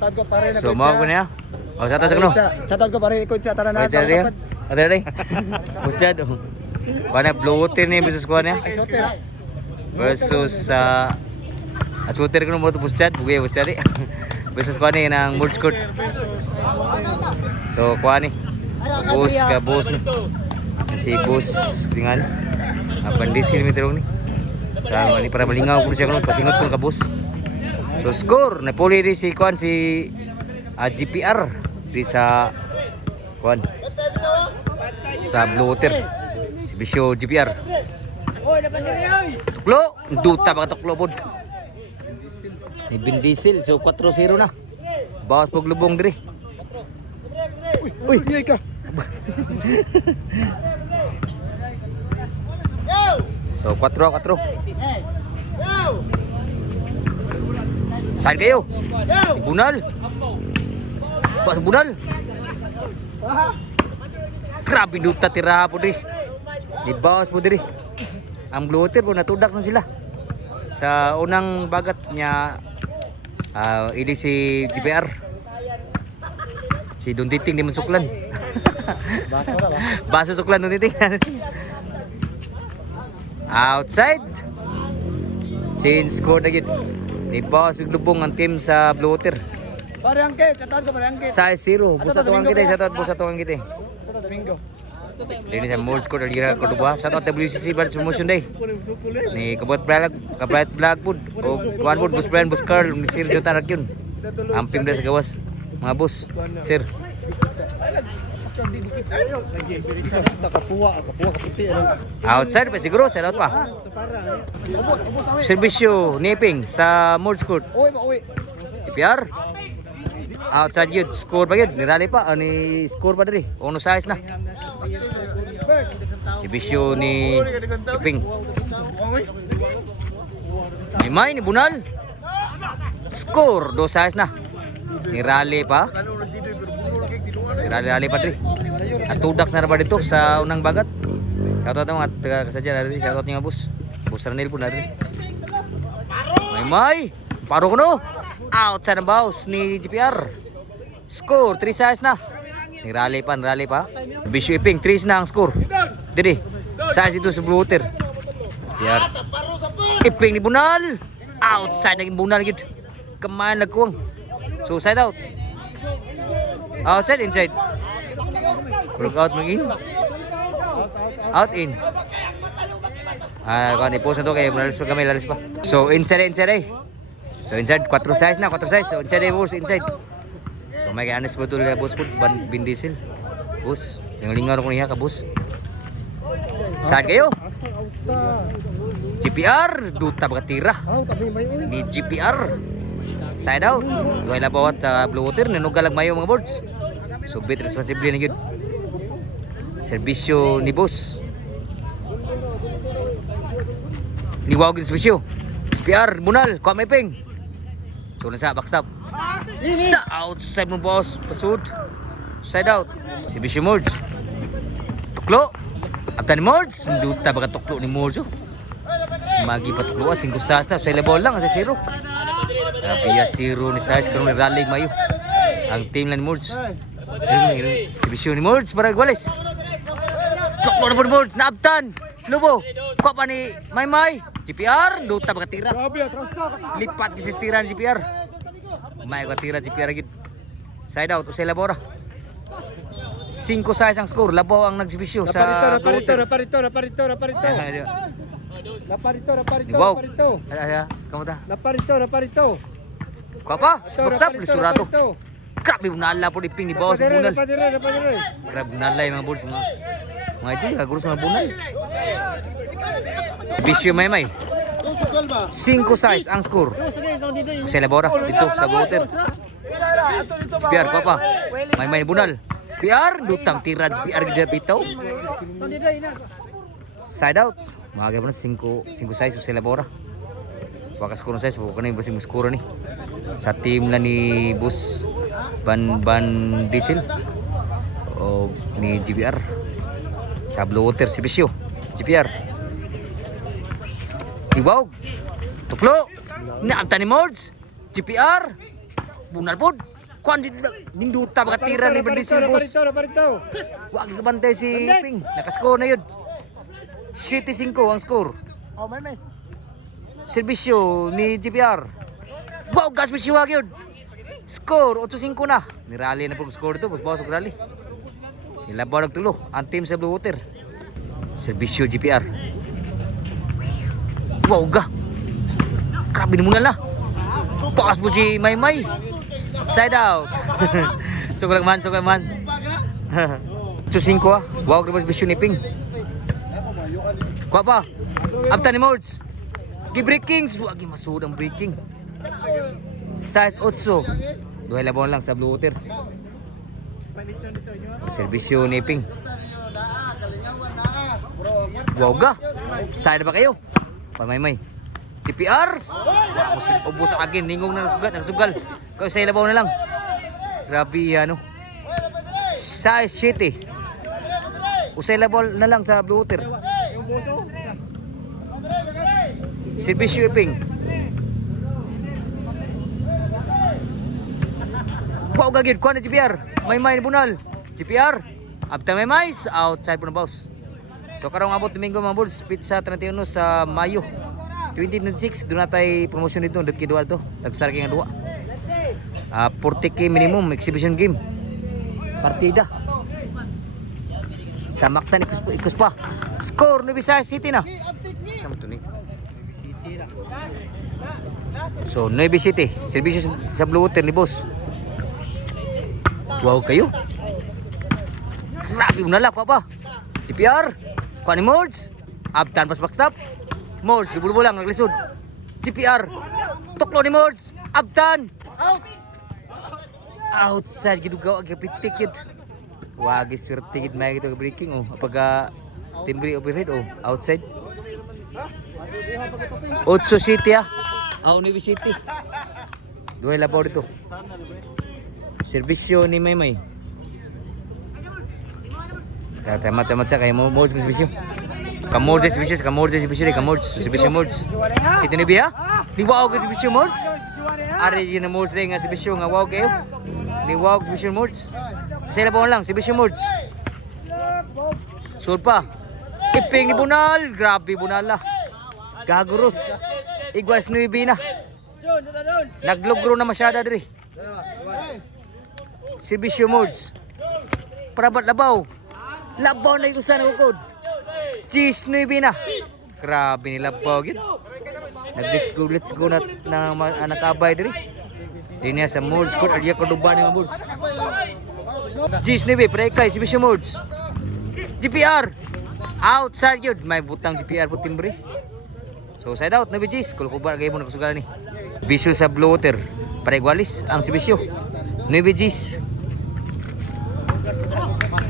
Tad ko pare na So mao ko niya. O sa taas ko. Chatad ko pare ko sa tara na. Wait, sorry. Ada dai. Ustad. Pana bloater ni versus ko niya. Ay soter. Versus aswater ko mo to Ustad, bugay Ustad. Versus ko ni nang Mood Court. So ko ni. Boss ni. Si boss tingan. Bandisil mi terong ni. Sa mani para malingaw ko siya ko pasingot ko ka boss. So score na puli di si kuan si GPR di sa kuan sa bloater si Bisyo GPR. Tuklo, duta ba tuklo pod. Ni Bin Diesel so 4-0 na. Bawas pog lubong diri. Uy, iya ka. So 4-4. Saan kayo? Bunal. Pas bunal. Grabe duta tira po diri. Di bawas po diri. Ang bloater po natudak na sila. Sa unang bagat niya ini si GPR. Si Don Titing di mansuklan. Baso suklan Don Titing. Outside. Change score na gid. Di bawas lubong ang team sa bloater. Pare angke, chatad ko pare angke. Size 0. Busa tuwang kita, busa tuwang kita. Ito Domingo. Ini sa Mood Court alira ko duwa sa WCC Bars Promotion Day. Ni kabot vlog pud o kuan pud bus Brian bus Carl ni Sir Jota Rakyun. Amping sa gawas mga boss. Sir. Outside pa siguro sa lahat pa. Serbisyo niping sa Mood Court. Uy. TPR. Outside yun, score pa yun, nirali pa, ni score pa dali, ono size na. Si Bisyo ni Iping. May ni Bunal. Score, 2 size na. Nirali pa. Nirali pa dali. At tudak na ba dito sa unang bagat. Shoutout na mga taga-kasadya na dali, shoutout nga boss. Boss Ranil po na dali. May, paro ko no. Outside ng bounce ni GPR. Score 3 size na. Nirali pa. Bisyo Iping 3 na ang score. Diri. Size ito sa bloater. GPR. Iping ni Bunal. Outside naging Bunal gid. Kamayan nagkuwang. So side out. Outside inside. Look out in. Out in. Kung i-post na to kayo, lalis pa. So inside eh. So inside 4 size na, 4 size. So inside boss, inside. So may kaanes betul ya boss pud Bin Diesel. Boss, yang lingaw ko niya ka boss. Saan kayo? GPR, duta ba tira? Ni GPR. Side out. Wala bawat sa bloater ninugalag mayo mga boards. So bit responsible na gyud. Serbisyo ni boss. Ni wawag serbisyo. GPR, Bunal, kuha may ping. So nasa backstop. Outside mo boss, pasud. Side out. Si Bisyo Mords. Tuklo. Apta ni Mords, duta baka tuklo ni Mords. Magi pa tuklo 5 size na, sa level lang sa 0. Piya 0 ni size karon rally mayo. Ang team lang ni Mords. Si Bisyo ni Mords para Guales. Tuklo na po ni Mords, naabtan. Lubo. Kuha pa ni May. GPR, duta baka tira. Lipat di tira ni GPR. May ko tira GPR gid. Side out usay labora. 5 size ang score, labaw ang nagsibisyo sa Raparito. Wow. Kamusta? Raparito. Kuha pa, backstop lisurato. Grabe bunala po Iping ni bawas bunal. Grabe bunala yung mga balls mga idol, kagulos mga bunal. Bisyo may 5 size ang score. Sa labora dito sa bloater. GPR ko pa. May bunal. GPR dutang tira GPR gid bitaw. Side out. Mga gabon 5 size sa labora. Wakas ko size po kanay basing score ni. Sa team la ni Bus Ban Diesel o ni GPR. Sa bloater si Bisyo. GPR. Iwaw. Tuklo. Naagta ni Mords. GPR. Bunal pod. Kuan din ninduta makatira ni Berdisin boss. Parito. Wa gibantay si Ping. Naka-score na yun. 7-5 ang score. Oh, may. Serbisyo ni GPR. Wow, gas bisyo yun. Score 8-5 na. Nirali na pong score ito, boss og rally. Ilabaw nagtulo ang team sa Blue Water. Serbisyo GPR. Wow, ga. Grabe na muna na. Pakas po si Maymay. Side out. Suklag man. 8-5 ah. Wow, grabe bisyo ni Ping. Kuha pa. Abta ni Mords. Gi-breaking. Wagi masud ang breaking. Size 8. Duhay labaw lang sa Blue Water. Serbisyo ni Ping. Wow ga. Side ba kayo? Pamaymay. TPRs. Ubos sa akin. Ningong na nagsugal. Kaya sa labaw na lang. Grabe ano. Size 7. Usay labaw na lang sa Blue Water. Serbisyo Iping. Wow gagid. Kuha na GPR. Maymay ni Bunal. GPR. Abta Maymay. Outside po ng boss. So karong abot Domingo mga boss. Pizza 31 sa Mayo 2026. Doon natay promotion dito. Dito kidual to. Nagsara kaya nga 2. 40k minimum. Exhibition game. Partida. Sa Mactan ikus pa. Score no Visayas City na. Sama to ni. So Nueva City. Serbisyo sa Blue Water ni boss. Wow kayo. Grabe mo nalak pa. GPR. Kuha ni Mords. Abtan pas backstop. Mords bulbul lang naglisod. GPR. Tuklo ni Mords. Abtan. Out. Outside gid gawa gapitik gid. Wagi swerte gid may gito breaking oh. Pagka timbre overhead oh outside. 8 City ah. Nueva City. Duhay labaw dito. Serbisyo ni Maymay. Tamat sa kay Mords serbisyo. Kamords serbisyo Mords. City ni Bia? Di wow gid serbisyo Mords. Ari yun na Mords nga serbisyo nga wow kayo. Di wow serbisyo Mords. Sa labaw lang serbisyo Mords. Sud pa. Iping ni Bunal, grabe Bunal lah. Gaguros. Igwas Nuibi na. Naglugro na masyada diri. Serbisyo Mords. Parabat labaw. Labaw na yung sana ukod. Cheese Nuibi na. Grabe ni labaw gid. Let's go na nakabay diri. Dinya sa Mords court alya ko duban ni Mords. Cheese Nuibi prekay serbisyo Mords. GPR. Outside yun. May butang GPR po timbre. So side out na bijis. Kulukubar kayo mo nakasugalan ni. Bisyo sa Blue Water. Para igualis ang sibisyo. 9 G's.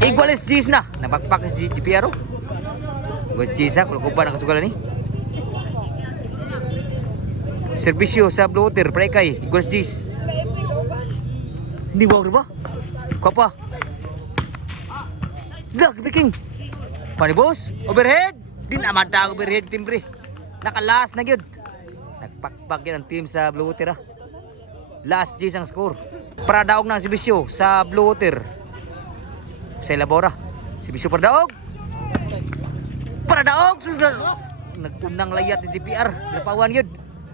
Igualis G's na. Napakpakas GPR o. Igualis G's ha. Kulukubar nakasugalan ni. Serbisyo sa Blue Water. Para ikay. Igualis G's. Hindi wow ba? Kuha pa. Gag, biking. Pani boss, overhead. Din naman ta overhead timbre. Nakalas na gyud. Nagpakpak yun ang team sa Blue Water. Last G's ang score. Para daog na si Bisyo sa Blue Water. Sa Labora. Si Bisyo para daog. Para daog. Nagpunang layat ni GPR. Napawan yun.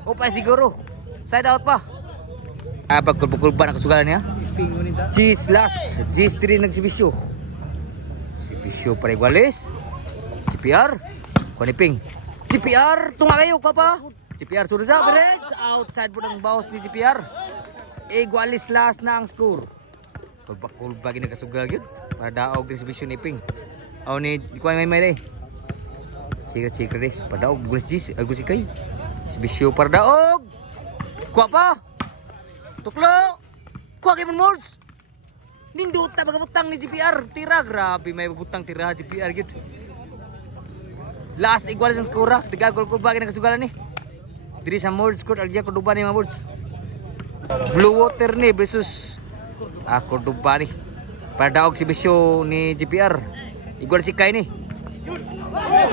O pa siguro. Side out pa. Pagkulpa nakasugalan niya. G's last. G's 3 nagsibisyo. Bisyo para iguales. GPR. Koniping. GPR. Tunga kayo papa. GPR sudah sa overhead. Outside po ng bawas ni GPR. Igualis last na ang score. Pagbakulba gina kasugal yun. Para daog din si Bisyo ni Ping. O ni Kuya Maymay day. Sika day. Para daog. Gulis G's. Agus ikay. Si Bisyo para daog. Kuha pa. Tuklo. Kuha kayo mo Mords. Nindot ta bagabutang ni GPR. Tira grabe may butang tira GPR gid. Last igual ang skora. Tiga gol bagay na kasugalan ni. Diri sa Mords court alja Cordoba ni mga Mords. Blue Water ni versus Cordoba ni. Para daog si Bisyo ni GPR. Igual si Kay ni.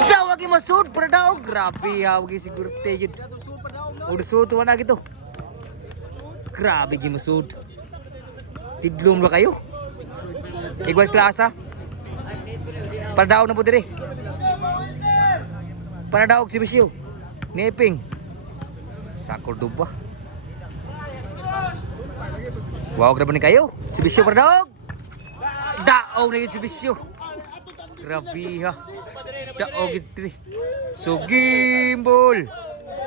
Daw wagi masud para daog. Grabe ha wagi siguro gid. Udah sud to na gito. Grabe gi masud. Tidlom ba kayo? Igwas klasa. Para daog na po dire. Para daog si Bisyo. Ni Eping. Sa Cordoba. Wow, grabe ni kayo. Si Bisyo para daog. Daog na yun si Bisyo. Grabe ha. Daog ito. So gimbal.